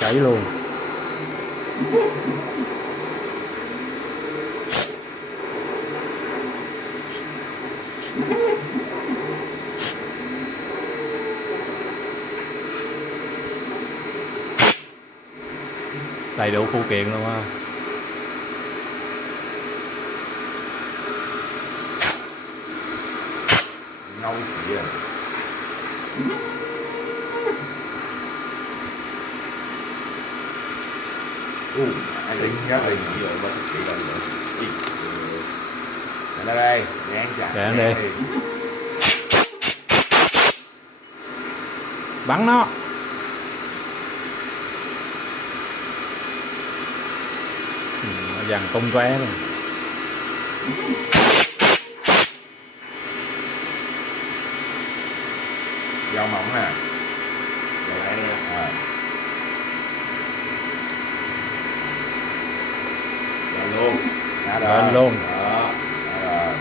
Cháy luôn. Đầy đủ phụ kiện luôn á. Nấu xỉ à. Anh tính rất là nhiều mà thực tế là gì? Đây đây, để anh trả. Để anh đi. Bắn nó. Dàn tung tóe luôn. Dao mỏng nè. Rồi đây nè. Rồi luôn. Lên luôn. Đó. Đó.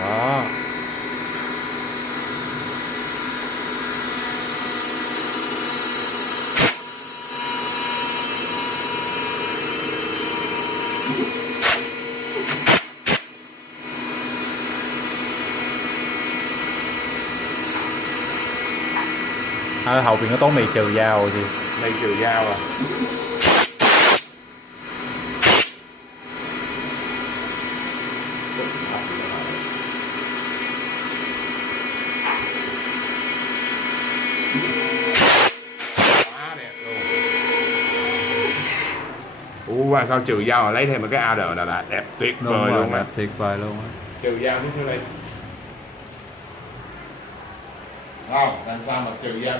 Đó. Hậu viện nó tốn mì trừ dao rồi gì? Mì trừ dao à? Quá đẹp luôn. Mà sao trừ dao mà lấy thêm một cái AD là đẹp tuyệt vời luôn á. Tuyệt vời luôn á. Trừ dao tí xíu đây. Không, làm sao mà trừ dao